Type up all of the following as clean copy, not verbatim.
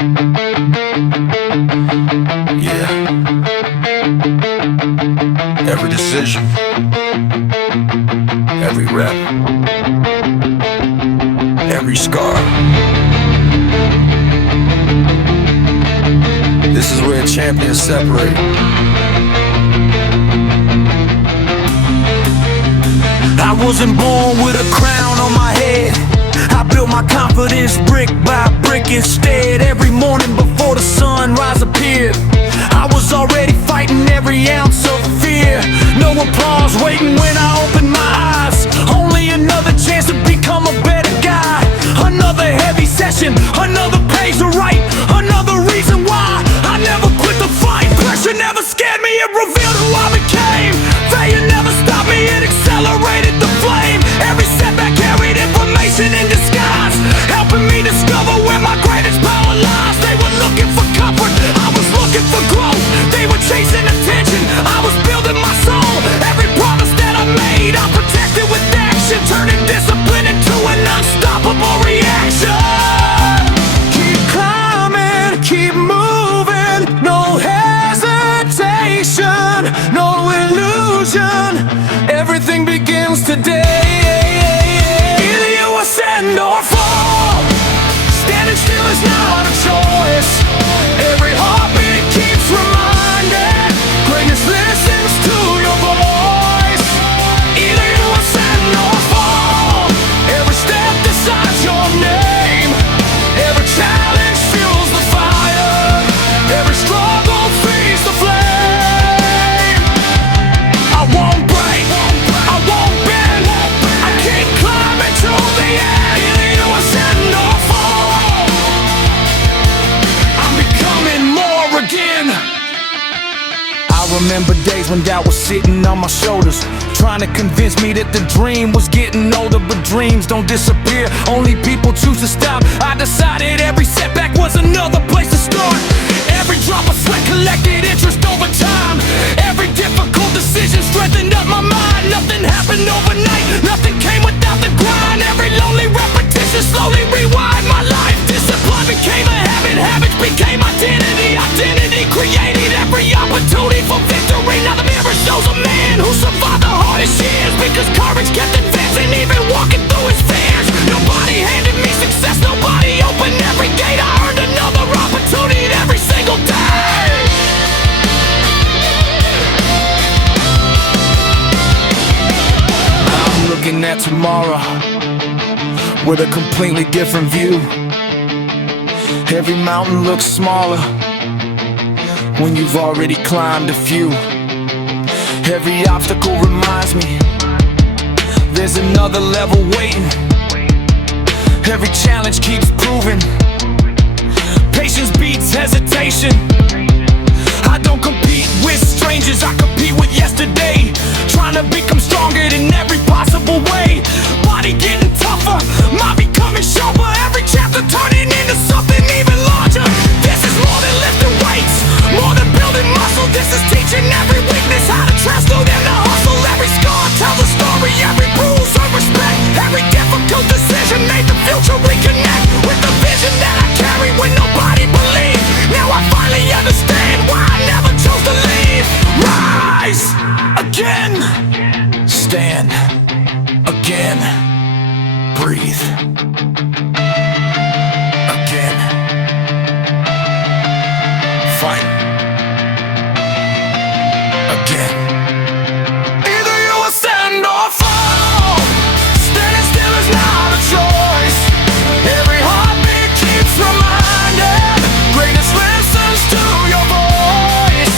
Yeah. Every decision, every rep, every scar. This is where champions separate. I wasn't born with a crown on my head. I built my confidence brick by brick instead. Every morning before the sunrise appeared, I was already fighting every ounce of fear. No applause waiting when I opened my eyes. Only another chance to become a better guy. Another heavy session, another page to write, another reason why I never quit the fight. Pressure never scared me, it revealed who I became. Failure never stopped me, it accelerated the flame. Every setback carried information in disguise, helping me discover where my greatest power lies. They were looking for comfort, I was looking for growth. They were chasing attention, I was building my soul. Every promise that I made, I protected with action, turning discipline into an unstoppable reaction. Keep climbing, keep moving, no hesitation, no illusion. Everything begins today. Either you ascend or fall. Standing still is not a choice. Every heartbeat keeps reminding, greatness listens to your voice. Either you ascend or fall. Every step decides your name. Every challenge fuels the fire. Every struggle feeds the flame. I won't break, I won't bend. I keep climbing to the end. Either you ascend or fall. I'm becoming more again. I remember days when doubt was sitting on my shoulders, trying to convince me that the dream was getting older. But dreams don't disappear, only people choose to stop. I decided every setback was another place to start. Every drop of sweat collected interest over time. Every difficult decision strengthened up my mind. Nothing happened overnight, nothing came without the grind. Every lonely repetition slowly rewind my life. Discipline became a habit, habits became identity. Identity created every opportunity for victory. Now the mirror shows a man who survived the hardest years, because courage kept advancing even walking through his fears. Nobody handed me success, nobody opened every gate. I earned another opportunity every single day. I'm looking at tomorrow with a completely different view. Every mountain looks smaller when you've already climbed a few. Every obstacle reminds me there's another level waiting. Every challenge keeps proving patience beats hesitation. I don't compete with strangers, I compete with yesterday. Trying to become stronger in every possible way. Body getting tougher, mind becoming sharper. Every chapter turning into something even larger. This is more than lifting weights, more than building muscle. This is teaching every weakness how to transfer them to hustle. Every scar tells a story, every bruise earned respect. Every difficult decision made the future reconnect with the vision that I carry when nobody believed. Now I finally understand why I never chose to leave. Rise again, stand again, breathe again, fight again. Either you ascend or fall. Standing still is not a choice. Every heartbeat keeps reminding, greatness listens to your voice.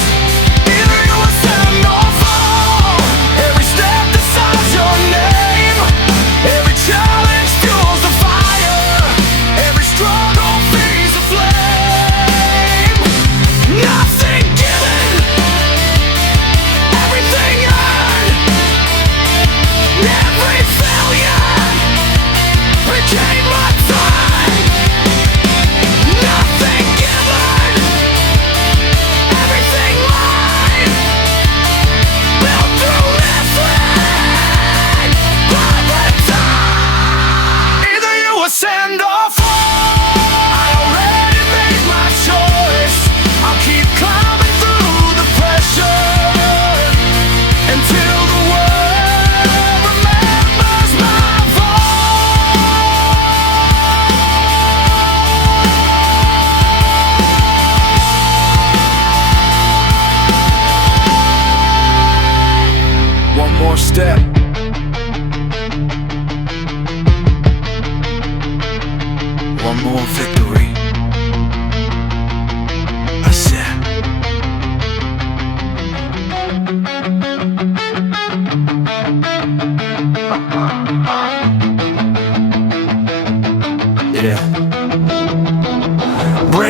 Either you ascend or fall. Every step decides your name. Every challenge fuels the fire. Every struggle feeds the flame. Now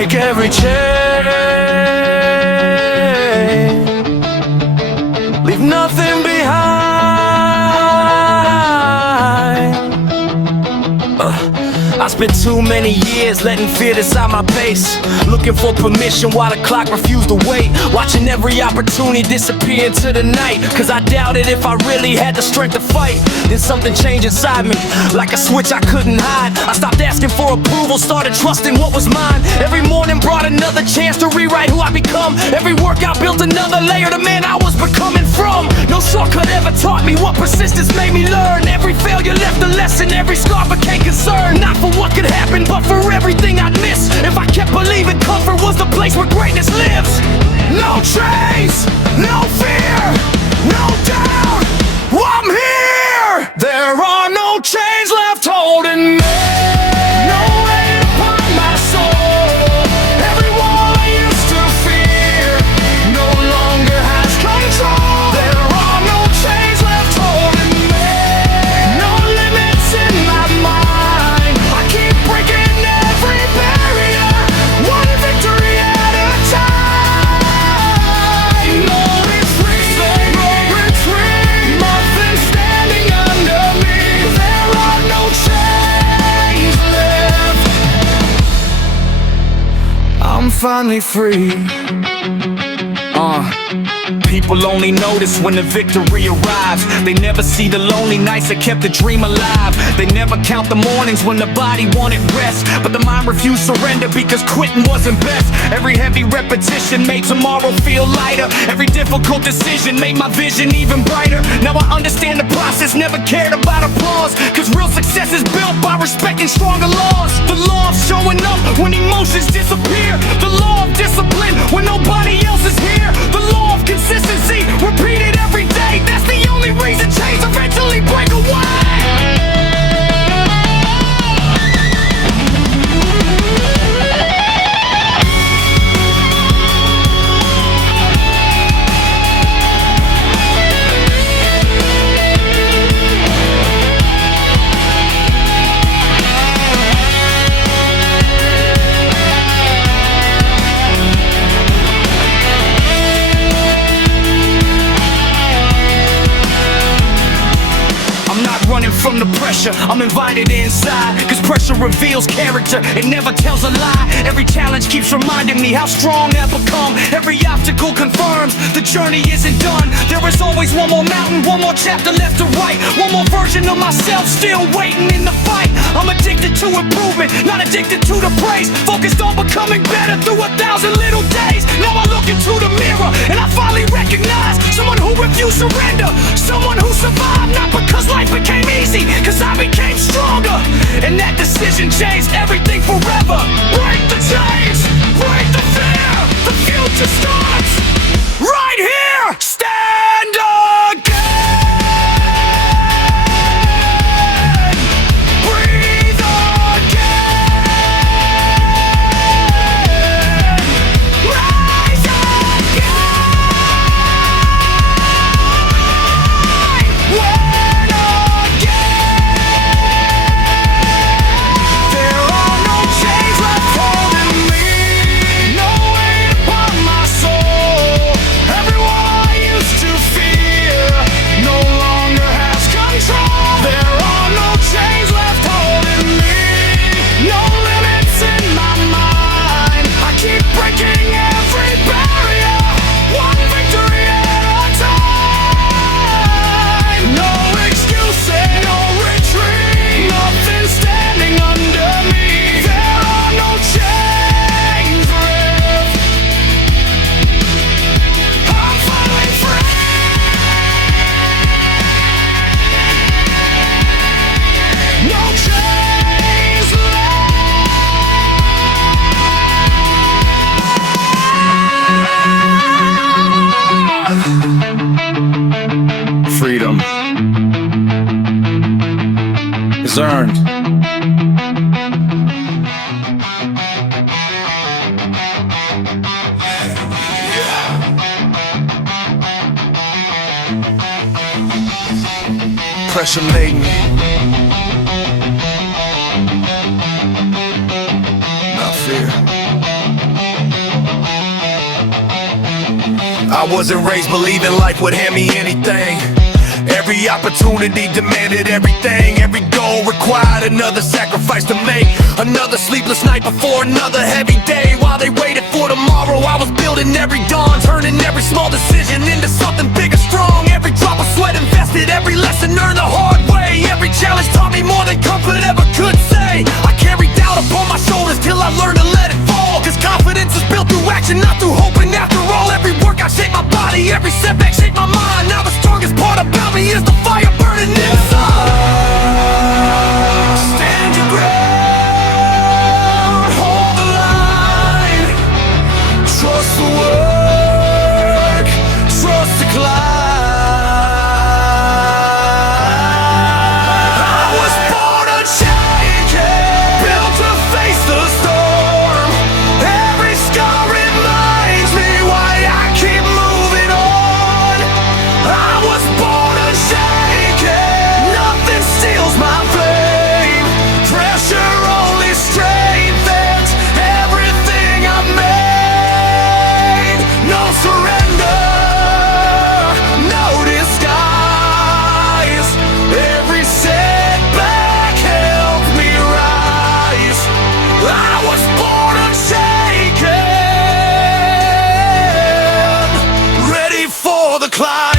break every chain, leave nothing behind. I spent too many years letting fear decide my pace, looking for permission while the clock refused to wait, watching every opportunity disappear into the night, cause I doubted if I really had the strength to fight. Then something changed inside me, like a switch I couldn't hide. I stopped asking for approval, started trusting what was mine. Every morning brought another chance to rewrite who I become. Every workout built another layer to man I was becoming from. No shortcut ever taught me what persistence made me learn. Every failure left a lesson, every scar became concern. Not for what could happen, but for everything I'd miss if I kept believing comfort was the place where greatness lives. No chains, no fear, no doubt, I'm here. There are no chains left holding me, no weight upon my soul. Every wall I used to fear no longer has control. There are no chains left holding me, no limits in my mind. I keep breaking every barrier, one victory at a time. No retreat, no retreat, nothing standing under me. There are no chains left. I'm finally free. People only notice when the victory arrives. They never see the lonely nights that kept the dream alive. They never count the mornings when the body wanted rest, but the mind refused surrender because quitting wasn't best. Every heavy repetition made tomorrow feel lighter. Every difficult decision made my vision even brighter. Now I understand the process, never cared about applause, cause real success is built by respecting stronger laws. The law of showing up when emotions disappear, the law of discipline when nobody else is here, the law of consistency, repeated every day. That's the only reason chains eventually break away. Running from the pressure, I'm invited inside, cause pressure reveals character, it never tells a lie. Every challenge keeps reminding me how strong I've become. Every obstacle confirms the journey isn't done. There is always one more mountain, one more chapter left to write, one more version of myself still waiting in the fight. I'm addicted to improvement, not addicted to the praise, focused on becoming better through 1,000 little days. Now I look into the mirror and I finally recognize someone who refused surrender, someone who survived not because life became easy, cause I became stronger, and that decision changed everything forever. Break the chains, break the fear, the future starts right here. Stand again, breathe again, rise again. Freedom is earned. Pressure made me, not fear. I wasn't raised believing life would hand me anything. Every opportunity demanded everything. Every goal required another sacrifice to make. Another sleepless night before another heavy day. While they waited for tomorrow, I was building every dawn, turning every small decision into something big and strong. Every drop of sweat invested, every lesson earned the hard way. Every challenge taught me more than comfort ever could say. I carried doubt upon my shoulders till I learned to let it fall. Cause confidence is built through action, not through hoping. After all, every workout shaped my body, every setback shaped my mind. Now the strongest part about me is the fire burning inside. Stand your ground, hold the line. Trust the work, trust the climb. I was born unshaken, built to face the storm. Every scar reminds me why I keep moving on. I was born unshaken, nothing steals my flame. Pressure only strengthens everything I've made. No surrender, no disguise. Every setback helped me rise. I was born unshaken, ready for the climb.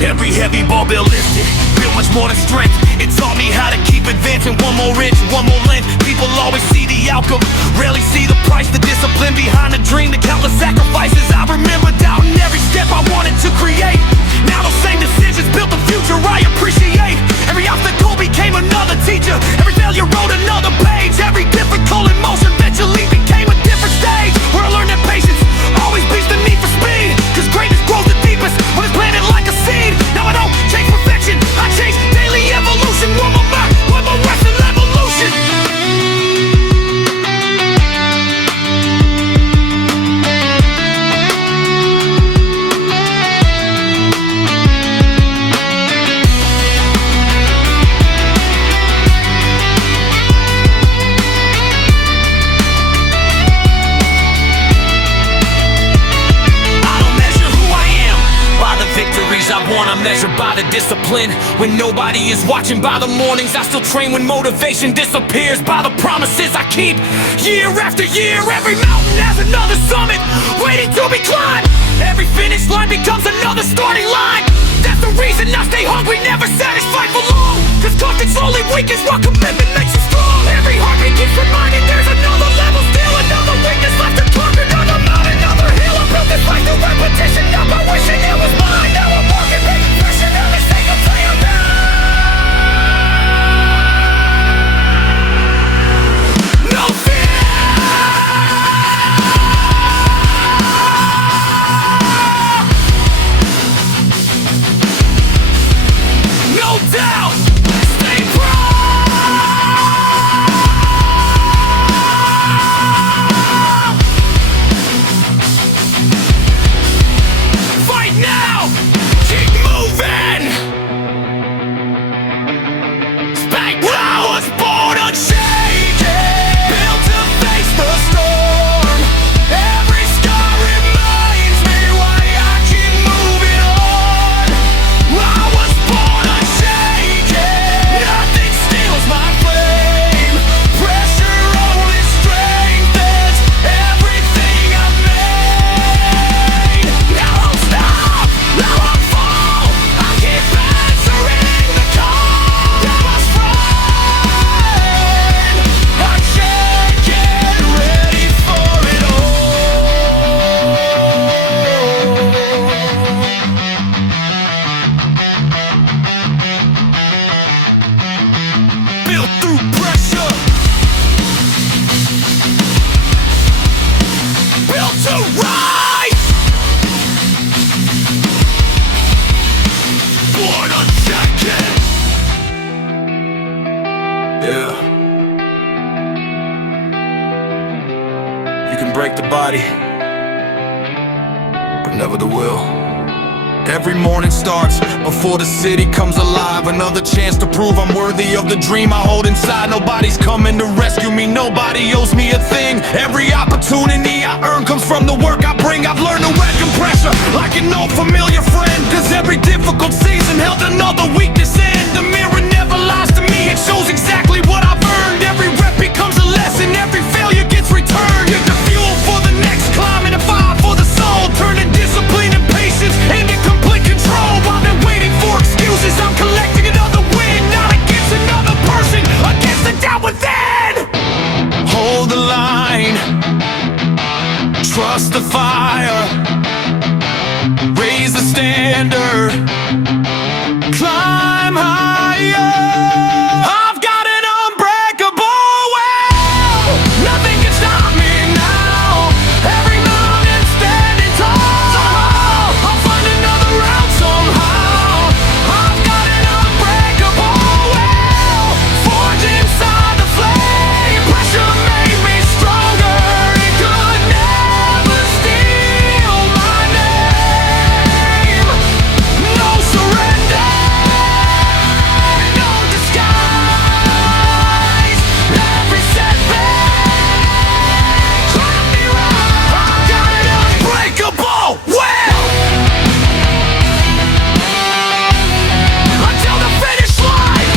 Every heavy barbell lifted, built much more than strength. It taught me how to keep advancing. One more inch, one more length. People always see the outcome, rarely see the price. The discipline behind the dream, the countless sacrifices. I remember doubting every step I wanted to create. Now those same decisions built the future I appreciate. Every obstacle became another teacher. Every failure wrote another page. Every difficult emotion eventually became a different stage, where I learned that patience always beats the need for speed. Cause greatness grows the deepest when it's planted like a seed. Now I don't chase perfection, I chase daily evolution. One more back, one more rest and evolution. I'm measured by the discipline when nobody is watching. By the mornings I still train when motivation disappears. By the promises I keep year after year. Every mountain has another summit waiting to be climbed. Every finish line becomes another starting line. That's the reason I stay hungry, never satisfied for long. Cause confidence slowly weakens while commitment makes you strong. Every heartbeat keeps reminding there's another level, still another weakness left to conquer. Another mountain, another hill. I built this life through repetition, not by wishing it was mine. Now I'm walking big passion, every single day I'm down. No fear, no doubt, stay proud. Fight now, keep moving. Spank. I was born unshaken, built to face the storm. Every scar reminds me why I keep moving on. I was born unshaken, nothing steals my flame. Pressure only strengthens everything I've made. Now I won't stop, now I fall. I keep answering the call. Now I'm sprung, unshaken, ready for it all. Built through pressure, built to rise. Born unshaken. Yeah. You can break the body, but never the will. Every morning starts before the city comes alive. Another chance to prove I'm worthy of the dream I hold inside. Nobody's coming to rescue me, nobody owes me a thing. Every opportunity I earn comes from the work I bring. I've learned to welcome pressure like an old familiar friend, cause every difficult season held another weakness in. The mirror never lies to me, it shows exactly what I've earned. Every rep becomes a lesson, every failure gets returned. You're the fuel for the next climb and a fire for the soul. Turning discipline and patience into complete control. I've been waiting for excuses, I'm collecting another win. Not against another person, against the doubt within. Hold the line, trust the fire, raise the standard, climb higher. I've got an unbreakable will. Nothing can stop me now. Every mountain standing tall. I'll find another route somehow. I've got an unbreakable will. Forged inside the flame. Pressure made me stronger. It could never steal my name. No surrender, no disguise. Every setback drive me right. I've got an unbreakable will until the finish line.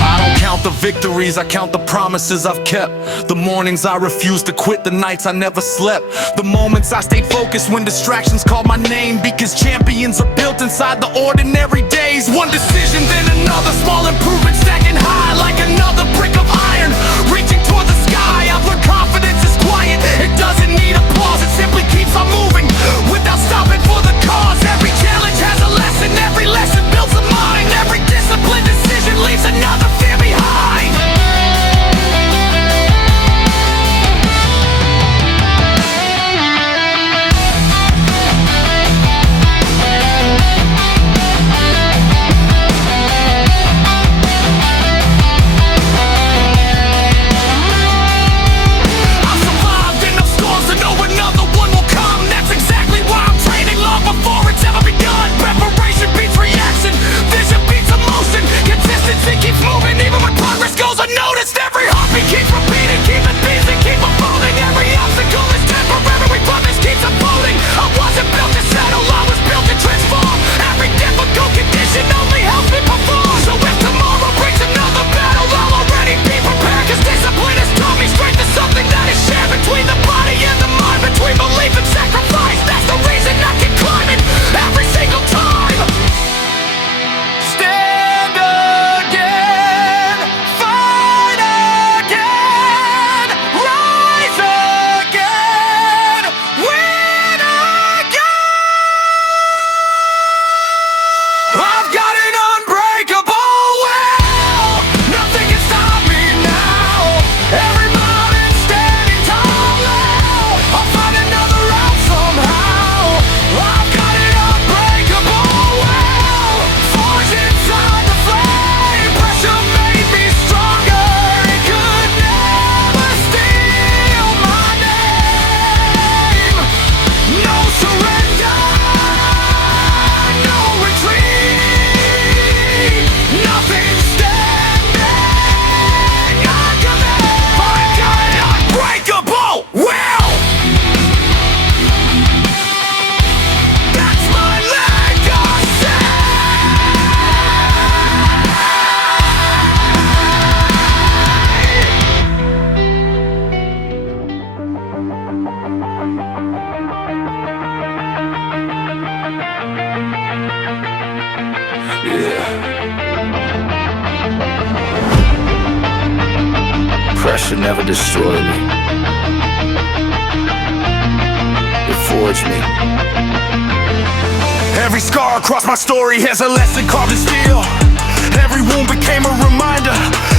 I don't count the victories, I count the promises I've kept. The mornings I refused to quit, the nights I never slept. The moments I stayed focused when distractions called my name. Because champions are built inside the ordinary days. One decision, then another, small improvement stacking high like another brick of iron. Reaching toward the sky, I've learned confidence is quiet. It doesn't need applause, it simply keeps on moving without stopping for the cause. Every challenge has a lesson, every lesson builds a mind. Every disciplined decision leaves another fear behind. I've survived enough storms to know another one will come. That's exactly why I'm training long before it's ever begun. Preparation beats reaction, vision beats emotion. Consistency keeps moving even when progress goes unnoticed. Every heartbeat keeps repeating, keep it busy, keep unfolding. Every obstacle is temporary, progress keeps unfolding. I wasn't built to settle, I was built to transform. Every difficult condition only helps me perform. So if tomorrow brings another battle, I'll already be prepared. Cause discipline has taught me strength is something that is shared between the body and the mind, between belief and sacrifice. That's the reason I keep climbing every single time. Stand again, fight again, rise again, win again. I've got an unbreakable will. Nothing can stop me now. Every mountain standing tall now. I'll find another route somehow. I've got an unbreakable will. Forged inside the flame. Pressure made me stronger. It could never steal my name. No surrender, no retreat. Nothing standing. I've got an unbreakable will. That's my legacy. Pressure never destroyed me. It forged me. Every scar across my story has a lesson carved in steel. Every wound became a reminder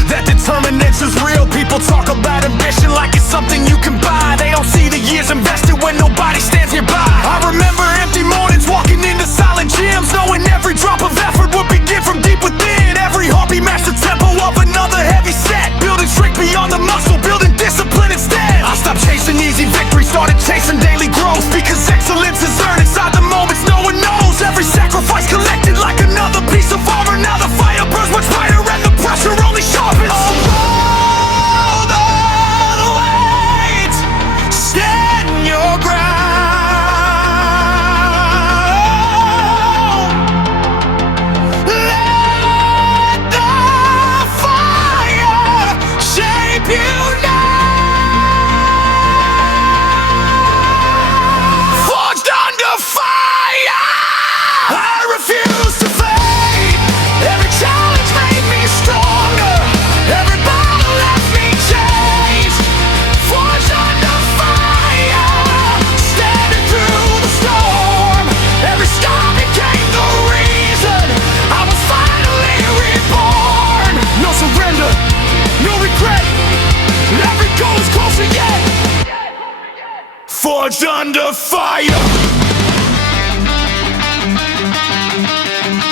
that determination's real. People talk about ambition like it's something you can buy. They don't see the years invested when nobody stands nearby. I remember empty mornings walking into silent gyms, knowing every drop of effort would begin from deep within. Every heartbeat matched the tempo of another heavy set, building strength beyond the muscle, building discipline instead. I stopped chasing the Forged under fire.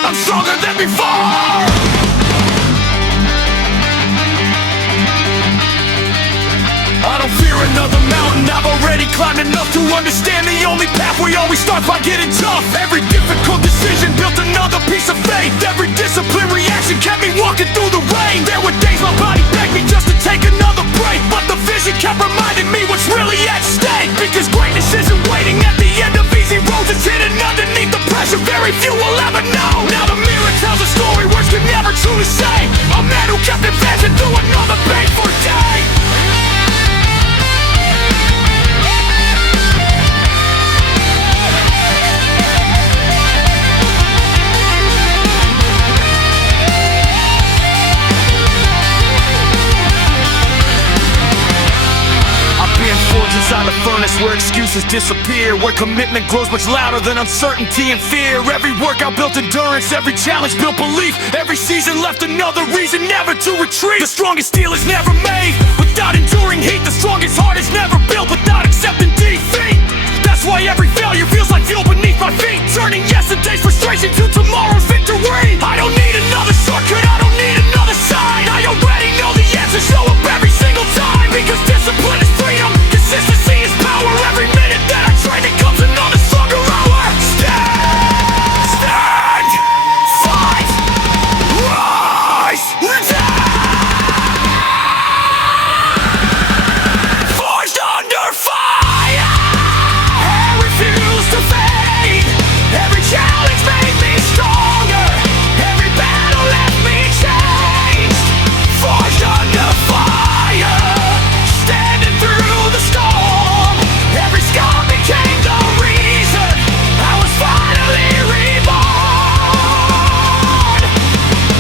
I'm stronger than before. I don't fear another mountain, I've already climbed enough to understand the only pathway always starts by getting tough. Every difficult decision built another piece of faith. Every disciplined reaction kept me walking through the rain. There were days my body begged me just to take another break, but the vision kept reminding me what's really at stake. Because greatness isn't waiting at the end of easy roads, it's hidden underneath the pressure very few will ever know. Now the mirror tells a story words can never truly say. A man who kept advancing through another painful day. Inside the furnace where excuses disappear, where commitment grows much louder than uncertainty and fear. Every workout built endurance, every challenge built belief. Every season left another reason never to retreat. The strongest steel is never made without enduring heat. The strongest heart is never built without accepting defeat. That's why every failure feels like fuel beneath my feet, turning yesterday's frustration to tomorrow's victory. I don't need another shortcut, I don't need another sign. I already know the answers show up every single time. Because discipline is freedom, consistency is power. Every minute that I train becomes another stronger hour. Stand, fight, rise, forged under fire. I refuse to fade. Every challenge made me stronger. Every battle left me changed. Forged under fire, standing through the storm. Every scar became the reason I was finally reborn.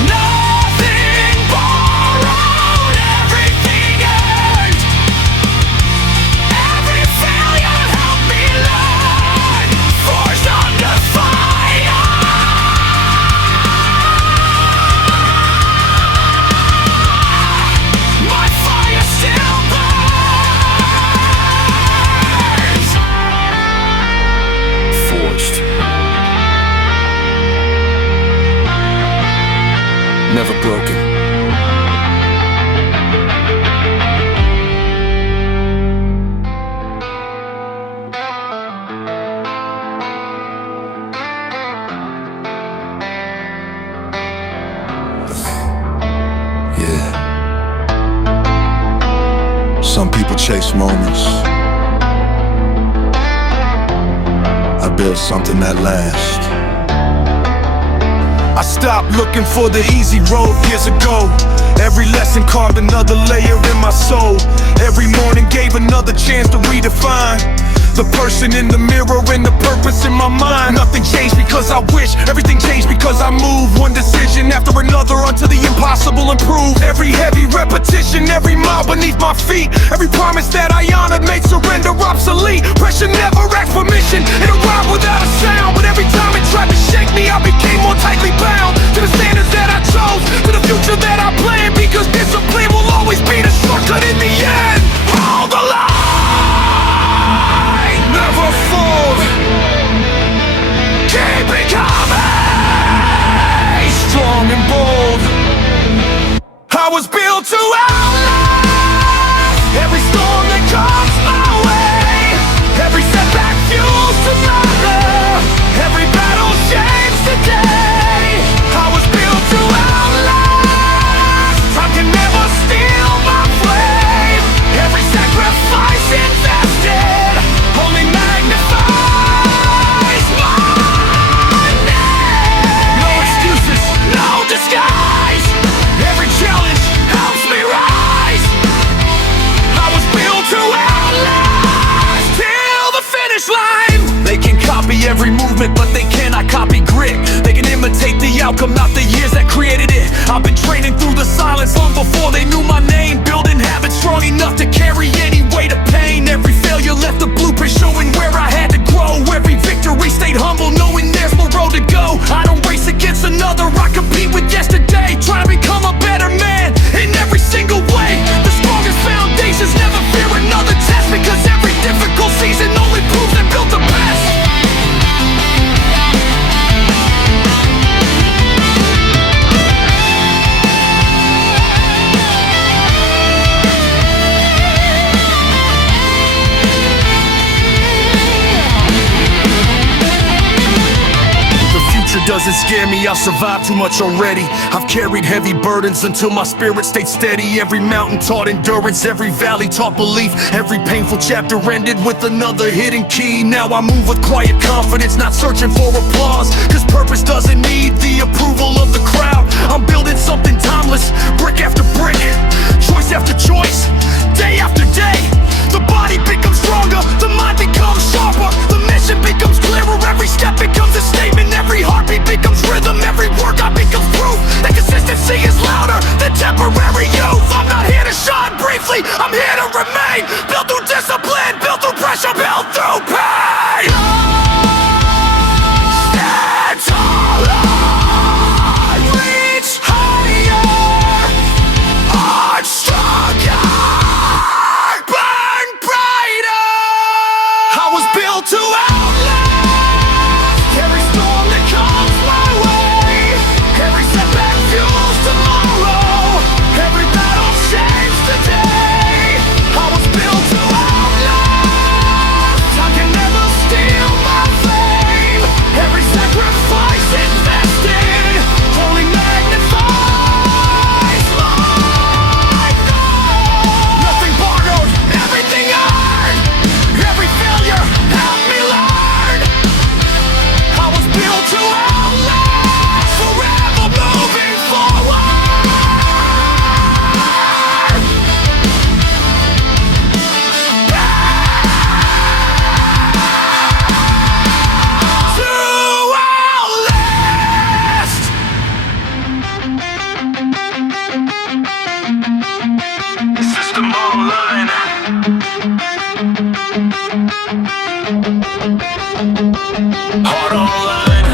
Nothing borrowed, everything earned. Every failure helped me learn. Forged under fire. My fire still burns. Forged, never broken. Yeah. Some people chase moments. I built something that lasts. I stopped looking for the easy road years ago. Every lesson carved another layer in my soul. Every morning gave another chance to redefine the person in the mirror and the purpose in my mind. Nothing changed because I wish, everything changed because I moved. One decision after another until the impossible improved. Every heavy repetition, every mile beneath my feet. Every promise that I honored made surrender obsolete. Pressure never asked permission, it arrived without a sound. But every time it tried to shake me, I became more tightly bound to the standards that I chose, to the future that I planned. Because discipline will always be the shortcut in the end. Hold the line, never fold. Keep it coming, strong and bold. I was built to outlast every storm that comes my way. Every setback fuels tomorrow. Every battle shapes today. I was built to outlast. Time can never steal my flame. Every sacrifice invested only magnifies my name. No excuses, no disguise. Every challenge helps me rise. I was built to outlast till the finish line. They can copy every movement, but they cannot copy grit. They can imitate the outcome, not the years that created it. I've been training through the silence long before they knew my name. Building habits strong enough to carry any weight of pain. Every failure left a blueprint showing where I had to grow. Every victory stayed humble, knowing there's more road to go. I don't race against another, I compete with yesterday. Try to become a better man in every single way. The strongest foundations never fear another test, because every difficult season only doesn't scare me, I've survived too much already. I've carried heavy burdens until my spirit stayed steady. Every mountain taught endurance, every valley taught belief. Every painful chapter ended with another hidden key. Now I move with quiet confidence, not searching for applause, cause purpose doesn't need the approval of the crowd. I'm building something timeless, brick after brick, choice after choice, day after day. The body becomes stronger, the mind becomes sharper, the mission becomes clearer, every step becomes a statement, every heartbeat becomes rhythm, every workout becomes proof that consistency is louder than temporary youth. I'm not here to shine briefly, I'm here to remain, built through discipline, built through pressure, built through pain. Stand taller, reach higher, I'm stronger. To outlast every storm that comes my way, every setback fuels tomorrow, every battle shapes today. I was built to outlast, I can never steal my fame. Every sacrifice invested only magnifies my goal. Nothing borrowed, everything earned, every failure to outlast, forever moving forward. To outlast. System online. Heart online.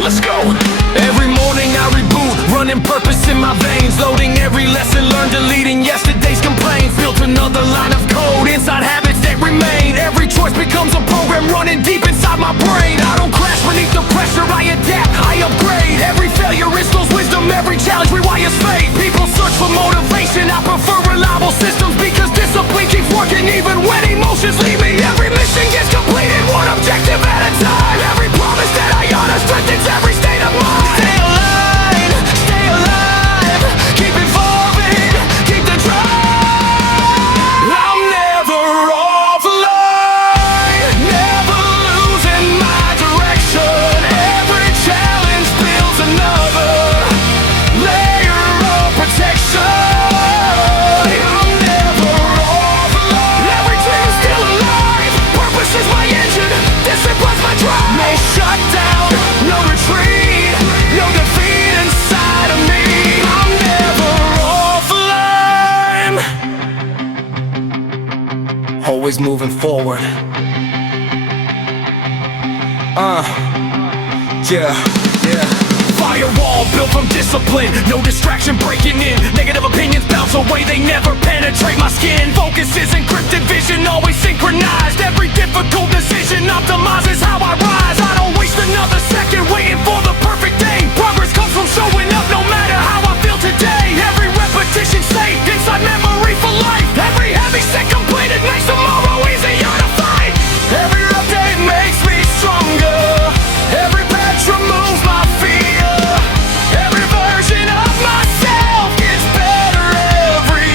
Let's go. Every morning I reboot, running purpose in my veins, loading every lesson learned, deleting yesterday's complaints. Built another line of code inside habits that remain. Every choice becomes a program running deep inside my brain. I don't crash beneath the pressure, I adapt, I upgrade. Every failure instills wisdom, every challenge rewires fate. People search for motivation, I prefer reliable systems, because discipline keeps working even when emotions leave me. Every mission gets completed, one objective at a time. Every promise that I honor strengthens every state of mind. Stay alive, keep evolving, keep the drive. I'm never offline, never losing my direction. Every challenge builds another layer of protection. I'm never offline, every dream is still alive. Purpose is my engine, discipline's my drive. No shutdown, no retreat, no defeat inside of me. I'm never offline, always moving forward. Yeah. Firewall built from discipline, no distraction breaking in. Negative opinions bounce away, they never penetrate my skin. Focus is encrypted, vision always synchronized. Every difficult decision optimizes how I rise. I don't waste another second waiting for the perfect day. Progress comes from showing up no matter how I feel today. Every repetition saved inside memory for life. Every heavy set completed makes tomorrow easier to fight. Every update makes me stronger, every patch removes my fear. Every version of myself gets better every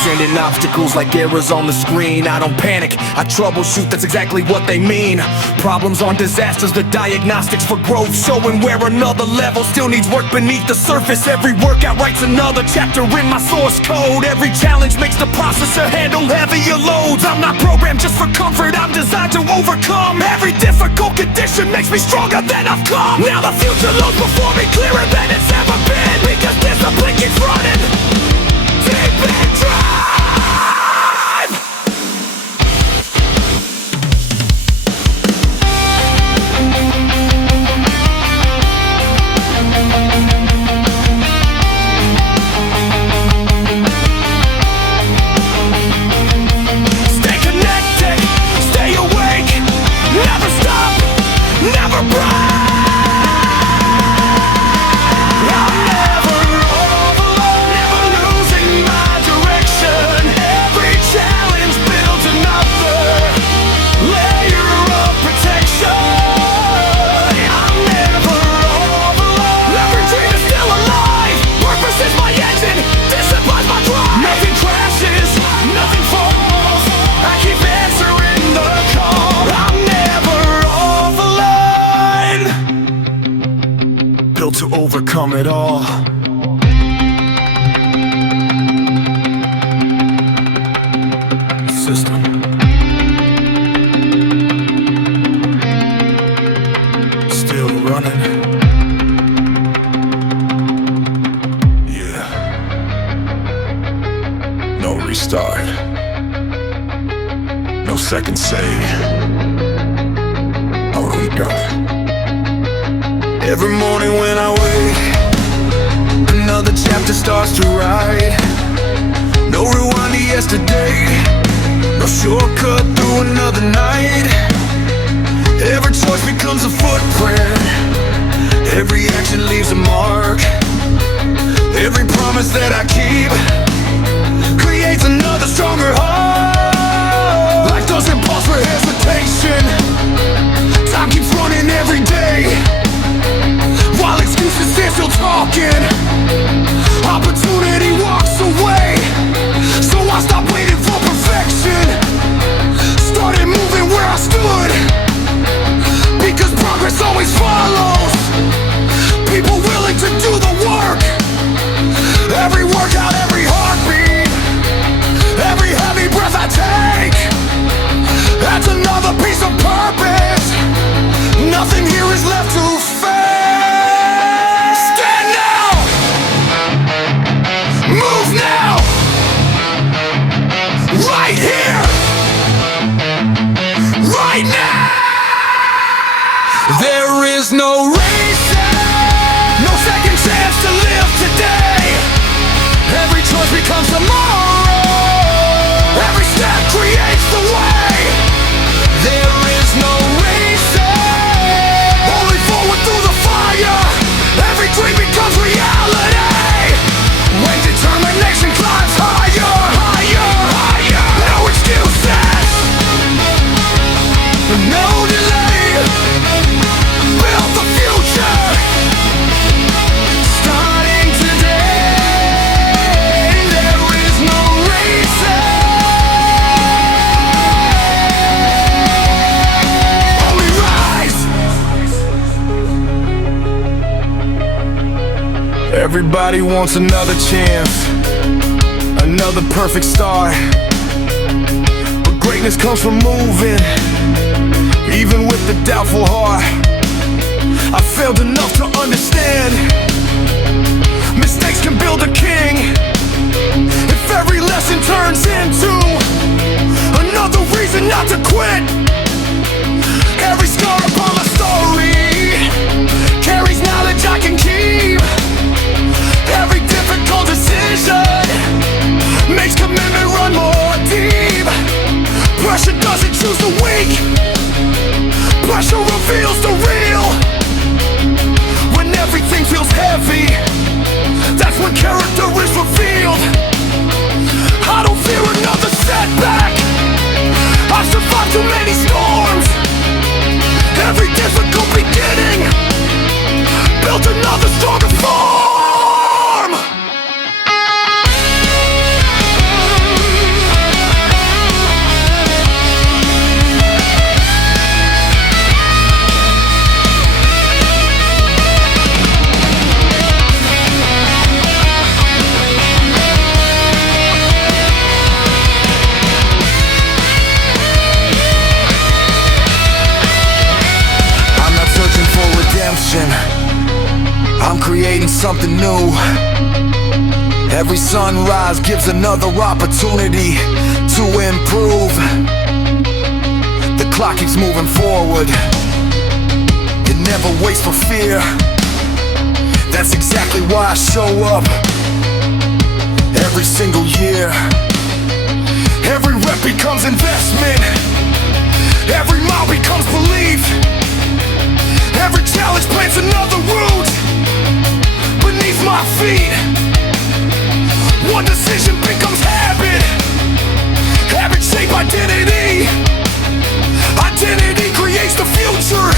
sending obstacles like errors on the screen. I don't panic, I troubleshoot, that's exactly what they mean. Problems aren't disasters, the diagnostics for growth, showing where another level still needs work beneath the surface. Every workout writes another chapter in my source code. Every challenge makes the processor handle heavier loads. I'm not programmed just for comfort, I'm designed to overcome. Every difficult condition makes me stronger than I've come. Now the future looks before me clearer than it's ever been, because discipline keeps running deep and drive. overcome it all. System. Still running. Yeah. No restart. No second save. Already got it. Every morning when I wake, another chapter starts to write. No rewind to yesterday, no shortcut through another night. Every choice becomes a footprint, every action leaves a mark. Every promise that I keep creates another stronger heart. Life doesn't pause for hesitation, time keeps running every day. While excuses stand still talking, opportunity walks away. So I stopped waiting for perfection, started moving where I stood, because progress always follows people willing to do the work. Every workout, every heartbeat, every heavy breath I take adds another piece of purpose. Nothing here is left to face. Stand now, move now, right here, right now. There is no reason, no second chance to live today. Every choice becomes tomorrow, every step creates the way. There is no reason, only forward through the fire. Every dream becomes reality when determination climbs higher, higher, higher. No excuses, no delay. Build the future, starting today. There is no reason, only rise. Everybody wants another chance, another perfect start. But greatness comes from moving, even with the doubtful heart. I failed enough to understand mistakes can build a king. If every lesson turns into another reason not to quit, every scar upon my story carries knowledge I can keep. Every difficult decision makes commitment run more deep. Pressure doesn't choose the weak, pressure reveals the real. When everything feels heavy, that's when character is revealed. I don't fear another setback, I've survived too many storms. Every difficult beginning built another stronger form. I'm creating something new. Every sunrise gives another opportunity to improve. The clock keeps moving forward, it never waits for fear. That's exactly why I show up every single year. Every rep becomes investment, every mile becomes belief. Every challenge plants another root beneath my feet. One decision becomes habit, habit shape identity. Identity creates the future,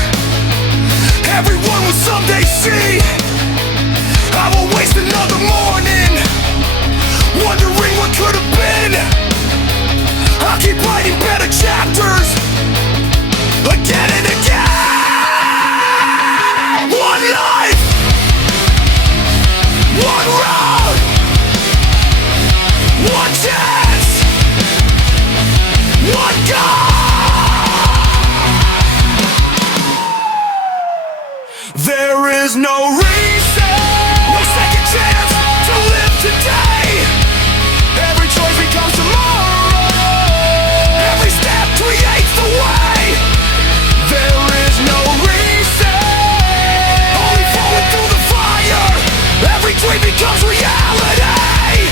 everyone will someday see. I will waste another morning wondering what could have been. I'll keep writing better chapters. is no reason, no second chance to live today. Every choice becomes tomorrow. Every step creates the way. There is no reason, only falling through the fire. Every dream becomes reality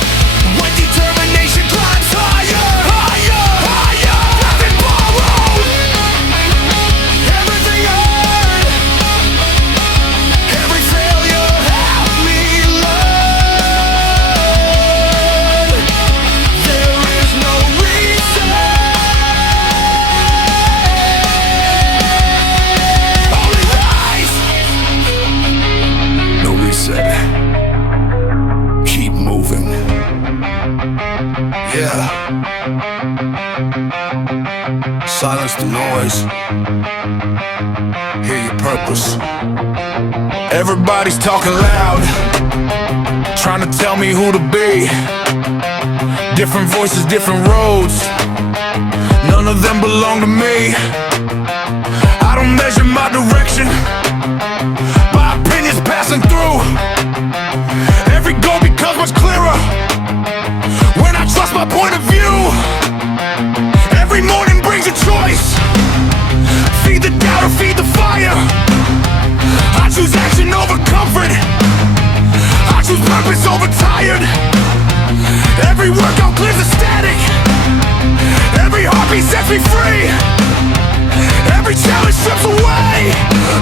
when determination climbs higher, higher, higher. Nothing borrowed, everything earned. Every failure helped me learn. There is no reason, only rise. No reset. Keep moving. Yeah. Silence the noise. Hear your purpose. Everybody's talking loud, trying to tell me who to be. Different voices, different roads. None of them belong to me. I don't measure my direction by opinions passing through. Every goal becomes much clearer when I trust my point of view. Every morning brings a choice. Feed the doubt or feed the fire. I choose action over comfort. I choose purpose over tired. Every workout clears the static. Every heartbeat sets me free. Every challenge strips away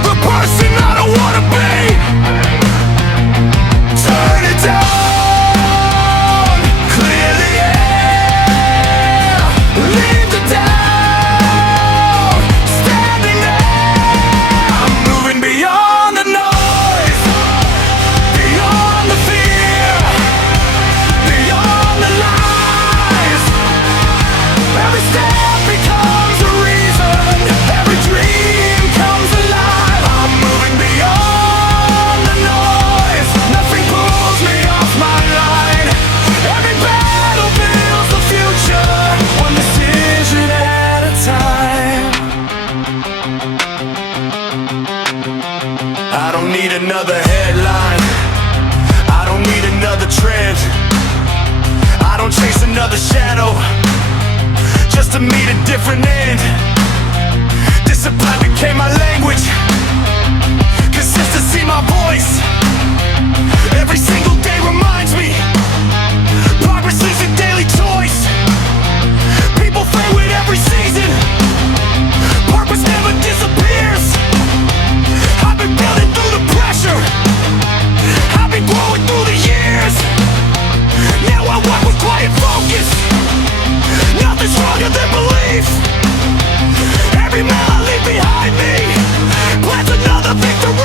the person I don't wanna be. Turn it down, clear the air, leave the doubt, standing there. I'm moving beyond the noise, beyond the fear, beyond the lies. Every step becomes a reason, every dream comes alive. I'm moving beyond the noise, nothing pulls me off my line. Every battle builds the future, one decision at a time. I don't need another headline, I don't need another trend. I don't chase another shadow just to meet a different end. Discipline became my language, consistency my voice. Every single day reminds me, progress is a daily choice. People fade with every season, purpose never disappears. I've been building through the pressure, I've been growing through the years. Now I walk with quiet focus, nothing stronger than belief. Every mile I leave behind me plants another victory.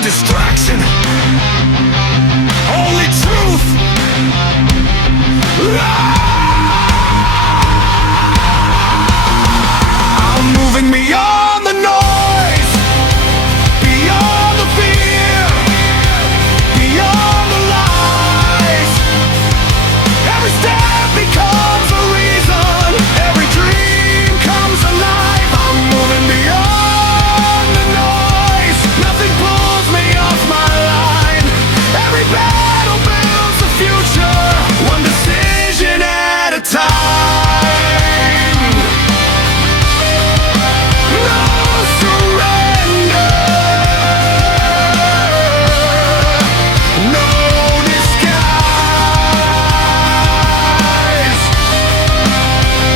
Distraction, only truth. I'm moving beyond the noise, beyond the fear, beyond the lies. Every step becomes a reason, every dream comes alive. I'm moving beyond the noise, nothing pulls me off my line. Every battle builds the future, one decision at a time. No surrender, no disguise.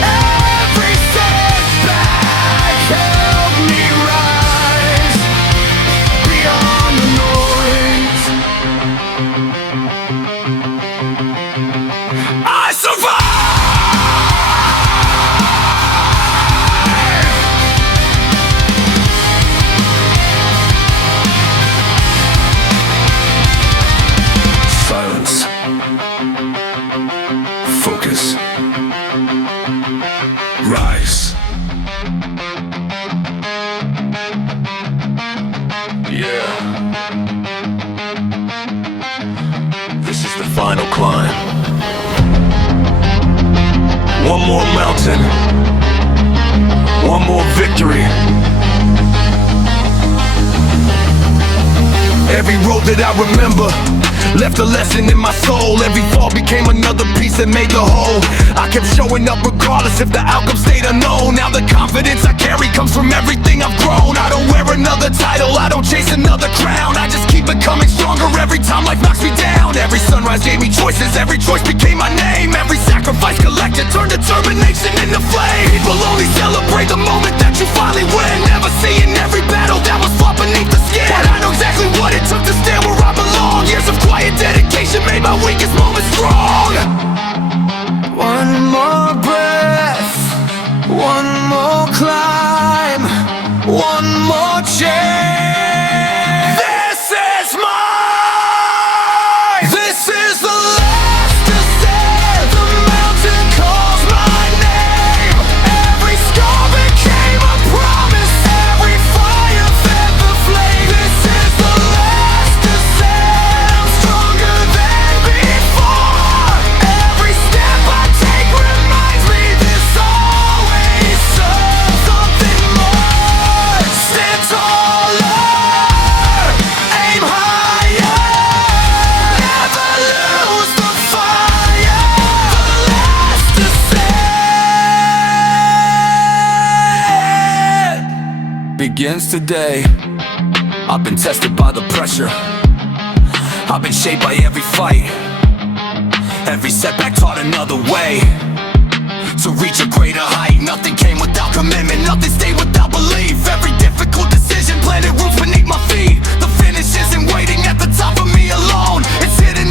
Every setback helped me rise beyond the noise. I survive. the final climb. One more mountain, one more victory. Every road that I remember left a lesson in my soul. Every fall became another piece that made the whole. I kept showing up regardless if the outcome stayed unknown. Now the confidence I carry comes from everything I've grown. I don't wear another title, I don't chase another crown. I just keep becoming stronger every time life knocks me down. Every sunrise gave me choices, every choice became my name. Every sacrifice collected turned determination into flame. People only celebrate the moment that you finally win, never seeing every battle that was fought beneath the skin. But I know exactly what it took to stand where I belong. Years of quiet dedication made my weakest moments strong. One more breath, one more climb, one more chance. This is mine. This is the last ascent. The mountain calls my name. Every scar became a promise. Every fire fed the flame. This is the last ascent. I'm stronger than before. Every step I take reminds me there's always something more. Stand taller, aim higher, never lose the fire. The last ascent begins today. I've been tested by the pressure, I've been shaped by every fight. Every setback taught another way to reach a greater height. Nothing came without commitment, nothing stayed without belief. Every difficult decision planted roots beneath my feet. The finish isn't waiting at the top of me alone, it's hidden